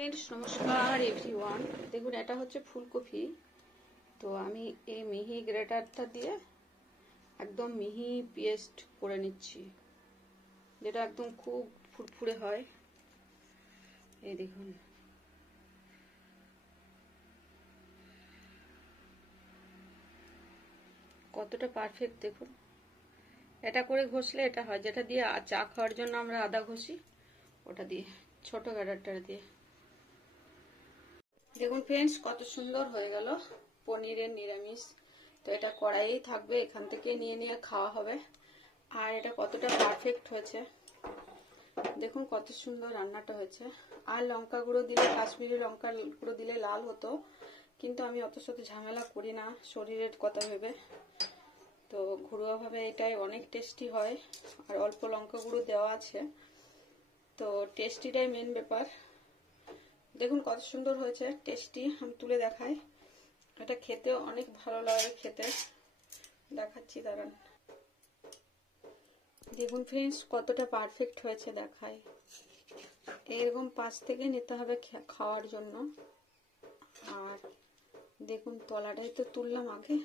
Friends नमस्कार everyone. देखুন এটা হচ্ছে ফুলকপি। তো আমি এই মিহি গ্রেটারটা দিয়ে একদম মিহি পেস্ট করে নিচ্ছি, যেটা একদম খুব ফুরফুরে হয়। এই দেখুন কতটা পারফেক্ট। দেখুন এটা করে ঘষলে এটা হয়, যেটা দিয়ে চা খাওয়ার জন্য আমরা আদা ঘষি, ওটা দিয়ে ছোট গ্রেটারটা দিয়ে। দেখুন ফ্রেন্ডস কত সুন্দর হয়ে গেল পনিরের নিরামিষ। তো এটা কড়াইয়ে থাকবে, এখান থেকে নিয়ে নিয়ে খাওয়া হবে। আর এটা কতটা পারফেক্ট হয়েছে দেখুন, কত সুন্দর রান্নাটা হয়েছে। আর লঙ্কা গুঁড়ো দিলে, কাশ্মীরি লঙ্কা গুঁড়ো দিলে লাল হতো, কিন্তু আমি অত শত ঝামেলা করি না শরীরের কথা ভেবে। তো ঘরোয়াভাবে এটাই অনেক টেস্টি হয়, আর অল্প লঙ্কা গুঁড়ো দেওয়া আছে, তো টেস্টিটাই মেন ব্যাপার। দেখুন কত সুন্দর হয়েছে, টেস্টি। আমি তুলে দেখাই, এটা খেতে অনেক ভালো লাগে খেতে। দেখাচ্ছি দাঁড়ান। দেখুন ফ্রেন্ডস কতটা পারফেক্ট হয়েছে দেখাই। এরকম পাশ থেকে নিতে হবে খাওয়ার জন্য। আর দেখুন তলাটাই তো তুললাম আগে,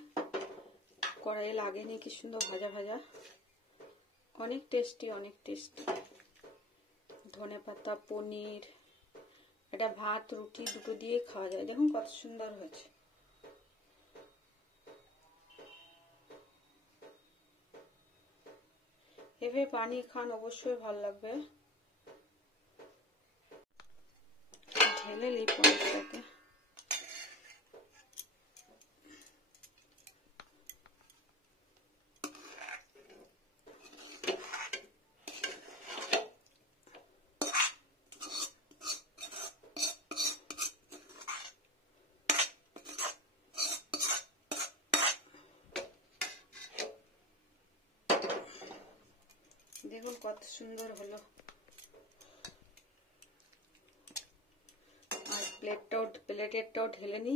কড়াইয়ে লাগেনি, কি সুন্দর ভাজা ভাজা, অনেক টেস্টি অনেক টেস্টি। ধনেপাতা, পনির, এটা ভাত রুটি দুটো দিয়ে খাওয়া যায়। দেখুন কত সুন্দর হয়েছে। এভাবে পানি খান, অবশ্যই ভালো লাগবে। ঢেলে লি পনিরটাকে। দেখুন কত সুন্দর হলো। আর প্লেটেরটাও ঢেলে নি।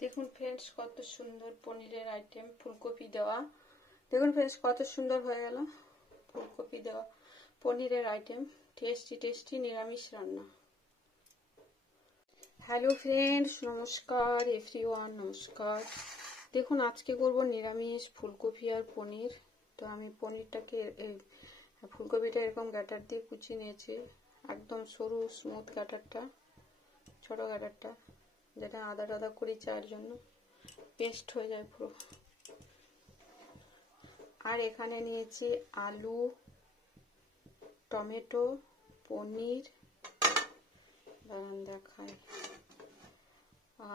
দেখুন ফ্রেন্ডস কত সুন্দর পনিরের আইটেম, ফুলকপি দেওয়া। দেখুন ফ্রেন্ডস কত সুন্দর হয়ে গেল ফুলকপি দেওয়া পনিরের আইটেম। টেস্টি টেস্টি নিরামিষ রান্না। হ্যালো ফ্রেন্ডস নমস্কার এভরিওয়ান, নমস্কার। দেখুন আজকে করব নিরামিষ ফুলকপি আর পনির। তো আমি পনিরটাকে, ফুলকপিটা এরকম গ্যাটার দিয়ে কুচিয়ে নিয়েছি, একদম সরু স্মুথ গ্যাটারটা, ছোট গ্যাটারটা, যেটা আদা টাদা করি চার জন্য পেস্ট হয়ে যায় পুরো। আর এখানে নিয়েছি আলু, টমেটো, পনির, দাঁড়ান দেখায়।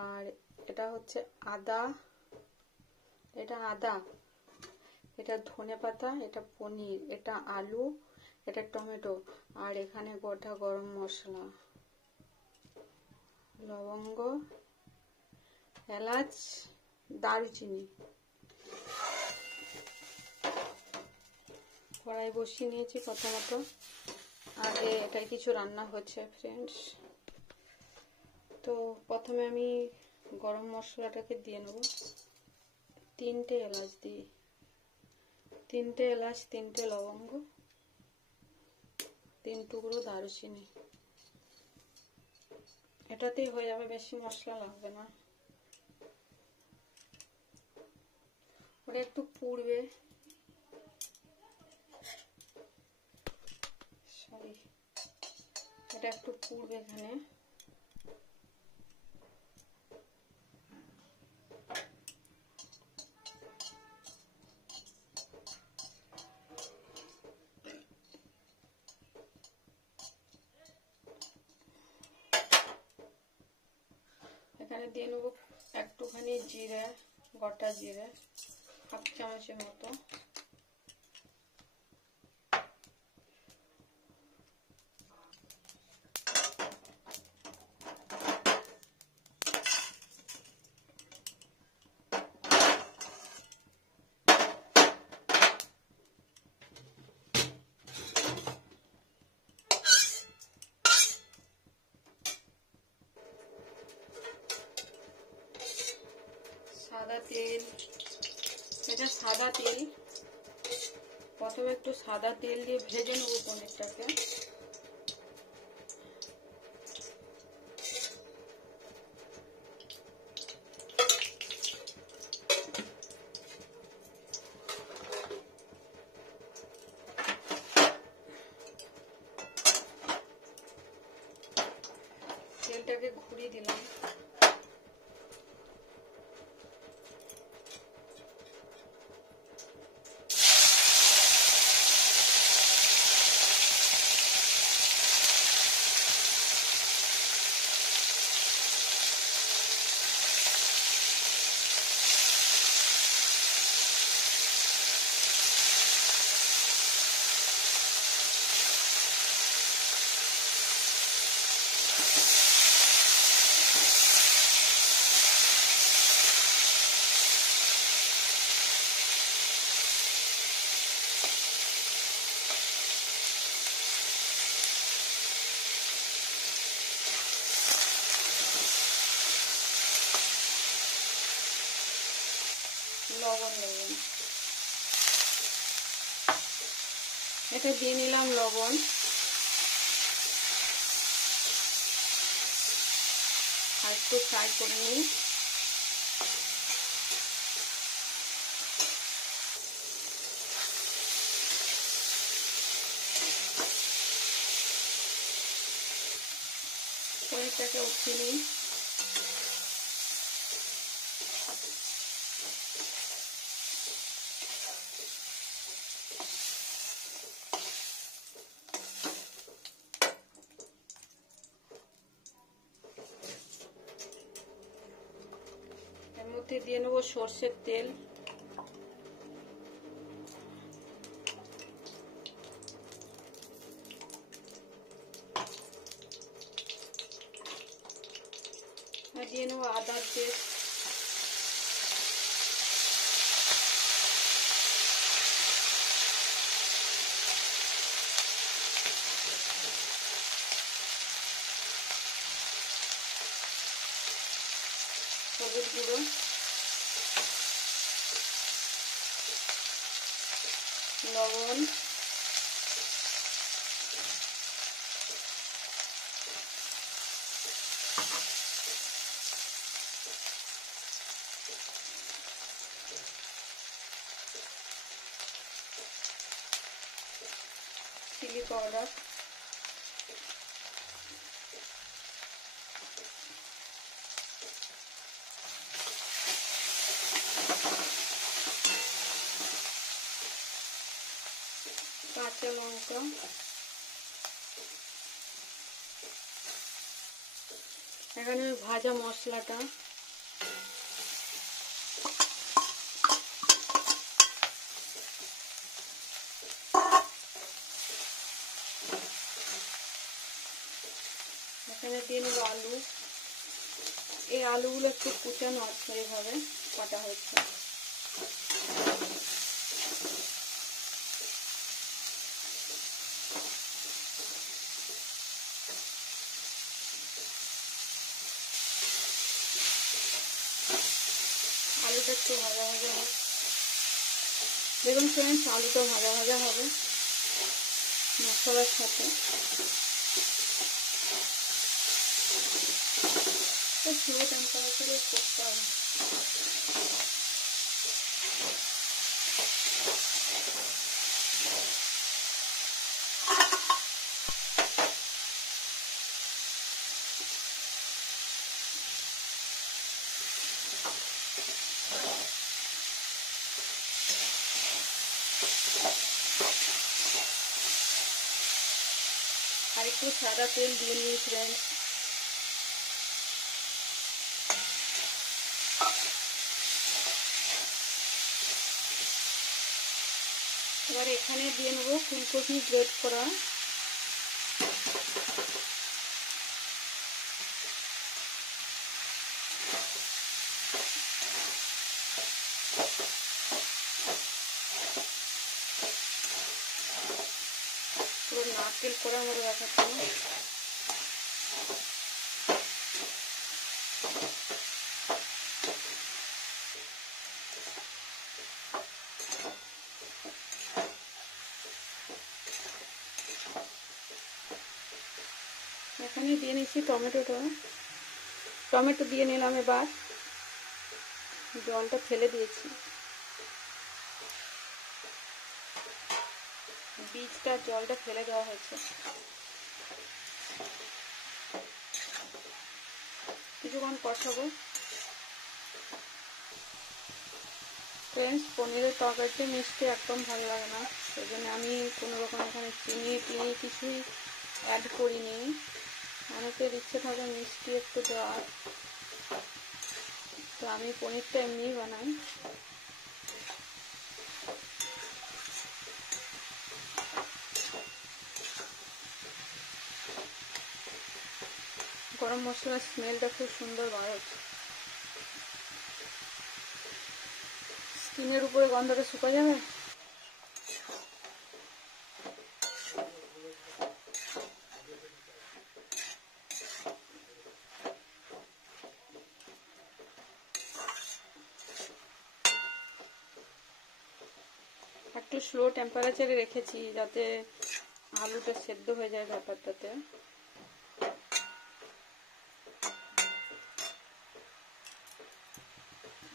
আর এটা হচ্ছে আদা, এটা ধনেপাতা, এটা পনির, এটা আলু, এটা টমেটো। আর এখানে গোটা গরম মশলা, লবঙ্গ, এলাচ, দারুচিনি। কড়াই বসিয়ে নিয়েছি প্রথমত। আগে এটাই কিছু রান্না হচ্ছে ফ্রেন্ডস। তো প্রথমে আমি গরম মশলাটাকে দিয়ে নেব। 3টে এলাচ দিই, 3টে এলাচ, 3টে লবঙ্গ, 3 টুকরো দারুচিনি। এটাতেই হয়ে যাবে, বেশি মশলা লাগবে না। ওটা একটু পুড়বে, সরি, এটা একটু পুড়বে এখানে। এখানে দিয়ে নেবো একটুখানি জিরে, গোটা জিরে, 1/2 চামচের মতো। সাদা তেল, সাদা তেল, প্রথমে একটু সাদা তেল দিয়ে ভেজে নেব পনিরটাকে। তেলটাকে ঘুরিয়ে দিলাম। লবণ দেবেন, এটা দিয়ে নিলাম লবণ। আর একটু ফ্রাই করে নিই। পনিরটাকে উঠিয়ে নিই। এর মধ্যে দিয়ে নেবো সর্ষের তেল। দিয়ে নেবো আদার পেস্ট। হলুদ গুঁড়ো, লবণ, চিলি পাউডার, কাঁচা লঙ্কা, এখানে ভাজা মশলাটা, এখানে দিয়ে নেবো আলু। এই আলুগুলো একটু কুচানো আছে, এইভাবে কাটা হয়েছে। আলুটা একটু ভাজা ভাজা হবে। দেখুন ফ্রেন্ডস, আলুটা ভাজা ভাজা হবে মশলার সাথে। স্লো টেম্পারেচারে করতে হবে। আর একটু সাদা তেল দিয়ে নিই ফ্রেন্ডস। এবার এখানে দিয়ে নেবো ফুলকপি গ্রেট করা। পুরো নারকেল করা আমার দেখাচ্ছি। এখানে দিয়ে নিচ্ছি টমেটো দিয়ে নিলাম। এবার জলটা ফেলে দিয়েছি, বীজটা জলটা ফেলে দেওয়া হয়েছে। কিছুক্ষণ কষাবো। ফ্রেন্ডস, পনিরের তরকারিতে মিষ্টি একদম ভালো লাগে না, সেই জন্য আমি কোনো রকম এখানে চিনি কিছুই অ্যাড করিনি। অনেকের ইচ্ছে থাকে মিষ্টি একটু দেওয়ার, তো আমি পনিরটা এমনিই বানাই। গরম মশলার স্মেলটা খুব সুন্দর বার হচ্ছে। স্কিনের উপরে গন্ধটা শুকা যাবে। একটু স্লো টেম্পারেচারে রেখেছি যাতে আলুটা সেদ্ধ হয়ে যায় ব্যাপারটাতে।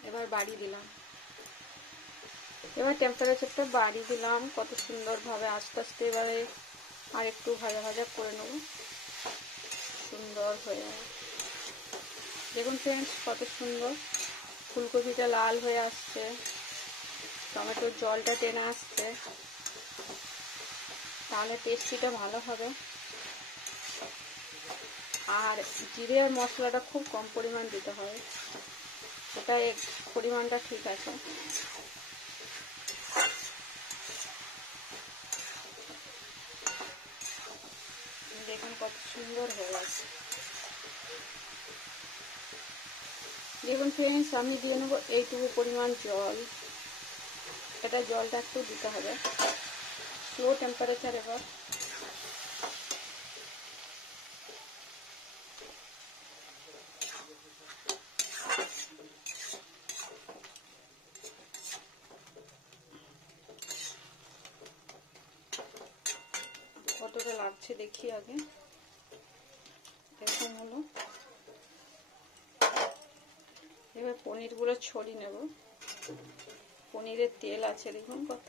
এবার বাড়ি দিলাম, এবার টেম্পারেচারটা বাড়িয়ে দিলাম কত সুন্দরভাবে। আস্তে আস্তে এবারে আর একটু ভাজা ভাজা করে নেব, সুন্দর হয়ে যাবে। দেখুন ফ্রেন্ডস, কত সুন্দর ফুলকপিটা লাল হয়ে আসছে, টমেটোর জলটা টেনে আসছে, তাহলে টেস্টিটা ভালো হবে। আর জিরে আর মশলাটা খুব কম পরিমাণ দিতে হয়, এটা পরিমাণটা ঠিক আছে। দেখুন কত সুন্দর হয়ে গেছে। দেখুন ফ্রেন্ডস, আমি দিয়ে নেবো এইটুকু পরিমাণ জল। এটা জলটা একটু দিতে হবে, স্লো টেম্পারেচার। এবার কতটা লাগছে দেখি আগে। এরকম হলো। এবার পনিরগুলো ছড়িয়ে নেব। পনিরের তেল আছে দেখুন কত।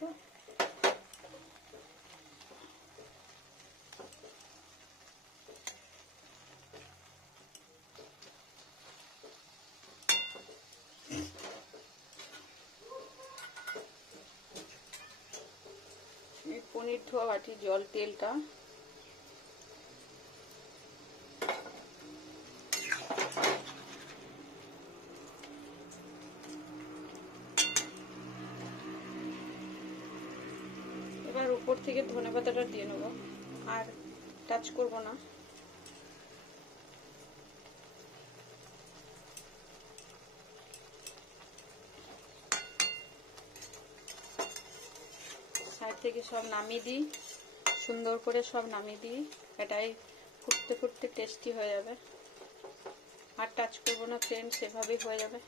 এই পনির ধোয়া বাটির জল তেলটা এবার উপর থেকে ধনেপাতাটা দিয়ে নেব, আর টাচ করব না। সাইড থেকে সব নামিয়ে দিই, সুন্দর করে সব নামিয়ে দিই। এটাই ফুটতে ফুটতে টেস্টি হয়ে যাবে। আর টাচ করব না ফ্রেন্ডস, সেভাবেই হয়ে যাবে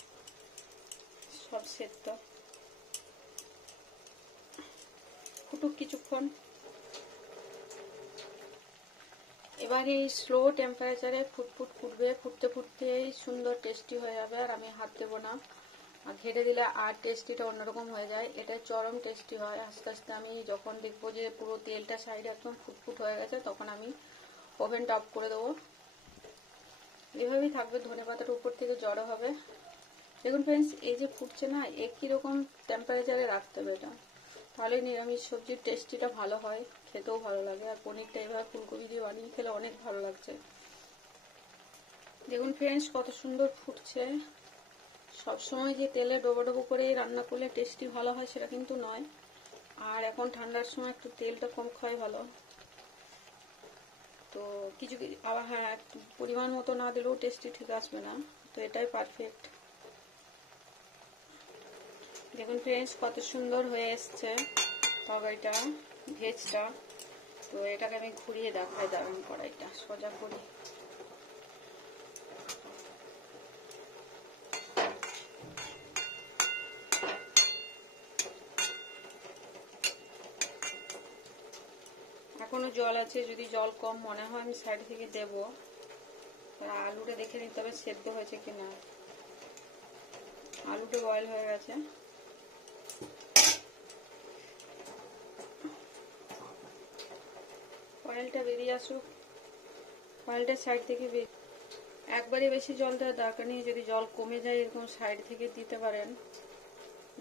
সব সেদ্ধ। ফুটুক কিছুক্ষণ। এবার এই স্লো টেম্পারেচারে ফুটবে, ফুটতে ফুটতে সুন্দর টেস্টি হয়ে যাবে। আর আমি হাত দেবো না, আর ঘেটে দিলে আর টেস্টিটা অন্যরকম হয়ে যায়। এটা চরম টেস্টি হয়। আস্তে আস্তে আমি যখন দেখবো যে পুরো তেলটা সাইডে একদম ফুটফুট হয়ে গেছে, তখন আমি ওভেনটা অফ করে দেবো। এভাবেই থাকবে, ধনেপাতাটা উপর থেকে জড়ো হবে। দেখুন ফ্রেন্ডস, এই যে ফুটছে না, একই রকম টেম্পারেচারে রাখতে হবে এটা, তাহলে নিরামিষ সবজির টেস্টিটা ভালো হয়, খেতেও ভালো লাগে। আর পনিরটা এভাবে ফুলকপি দিয়ে বানিয়ে খেলে অনেক ভালো লাগছে। দেখুন ফ্রেন্ডস, কত সুন্দর ফুটছে। সবসময় যে তেলে ডোবো ডোবো করে রান্না করলে টেস্টি ভালো হয় সেটা কিন্তু নয়। আর এখন ঠান্ডার সময় একটু তেলটা কম খাওয়াই ভালো। তো কিছু আবার হ্যাঁ, পরিমাণ মতো না দিলেও টেস্টি ঠিক আসবে না, তো এটাই পারফেক্ট। দেখুন ফ্রেন্ডস, কত সুন্দর হয়ে এসছে তরকারিটা, ভেজটা। তো এটাকে আমি ঘুরিয়ে দেখাই, দারুন কড়াইটা সোজা করি। এখনো জল আছে, যদি জল কম মনে হয় আমি সাইড থেকে দেবো। আর আলুটা দেখে নিতে হবে সেদ্ধ হয়েছে কিনা। আলুটা বয়েল হয়ে গেছে। অয়েলটা বেরিয়ে আসুক, অয়েলটা সাইড থেকে একবারে বেশি জল দেওয়ার দরকার নেই। যদি জল কমে যায় এরকম সাইড থেকে দিতে পারেন,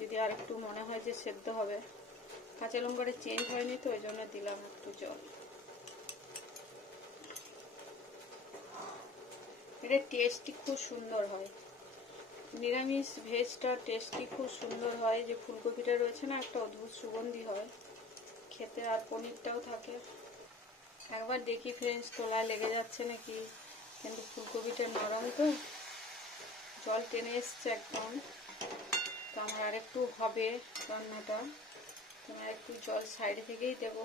যদি আর একটু মনে হয় যে সেদ্ধ হবে। কাঁচা লঙ্কাটা চেঞ্জ হয়নি তো, ওই জন্য দিলাম একটু জল। এটা টেস্টই খুব সুন্দর হয়, নিরামিষ ভেজটা টেস্টই খুব সুন্দর হয়। যে ফুলকপিটা রয়েছে না, একটা অদ্ভুত সুগন্ধি হয় খেতে, আর পনিরটাও থাকে। একবার দেখি ফ্রেন্ডস তোলায় লেগে যাচ্ছে নাকি, কিন্তু ফুলকপিটা নরম তো, জল টেনে এসছে একদম। তো আমার আরেকটু হবে রান্নাটা, তো আমি একটু জল সাইড থেকেই দেবো।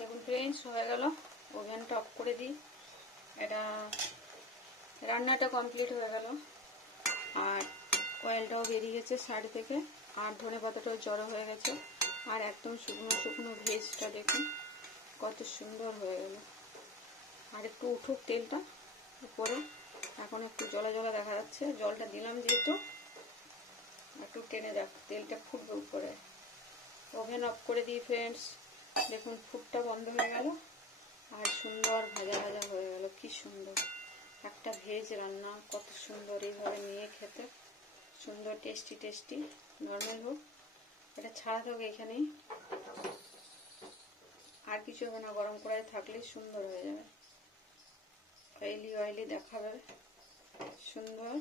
দেখুন ফ্রেন্ডস হয়ে গেল, ওভেনটা অফ করে দিই। এটা রান্নাটা কমপ্লিট হয়ে গেল, আর অয়েলটাও বেরিয়ে গেছে সাইড থেকে, আর ধনে পাতাটাও জড়ো হয়ে গেছে, আর একদম শুকনো শুকনো ভেজটা দেখুন কত সুন্দর হয়ে গেল। আর একটু উঠুক তেলটা উপরে, এখন একটু জলা জলা দেখা যাচ্ছে, জলটা দিলাম যেহেতু একটু টেনে যাক, তেলটা ফুটবে উপরে। ওভেন অফ করে দিই ফ্রেন্ডস। দেখুন ফুটটা বন্ধ হয়ে গেল, আর সুন্দর ভাজা ভাজা হয়ে গেল। কি সুন্দর একটা ভেজ রান্না, কত সুন্দর এইভাবে নিয়ে খেতে, সুন্দর টেস্টি টেস্টি। নর্মাল হোক, এটা ছাড়া থাক এখানেই, আর কিছু হবে না, গরম কড়াই থাকলেই সুন্দর হয়ে যাবে। অয়েলি অয়েলি দেখাবে সুন্দর।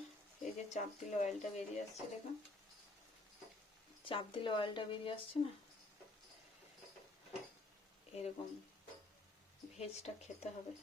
এই যে চাপ দিলে অয়েলটা বেরিয়ে আসছে, দেখুন চাপ দিলে অয়েলটা বেরিয়ে আসছে না, এরকম ভেজটা খেতে হবে।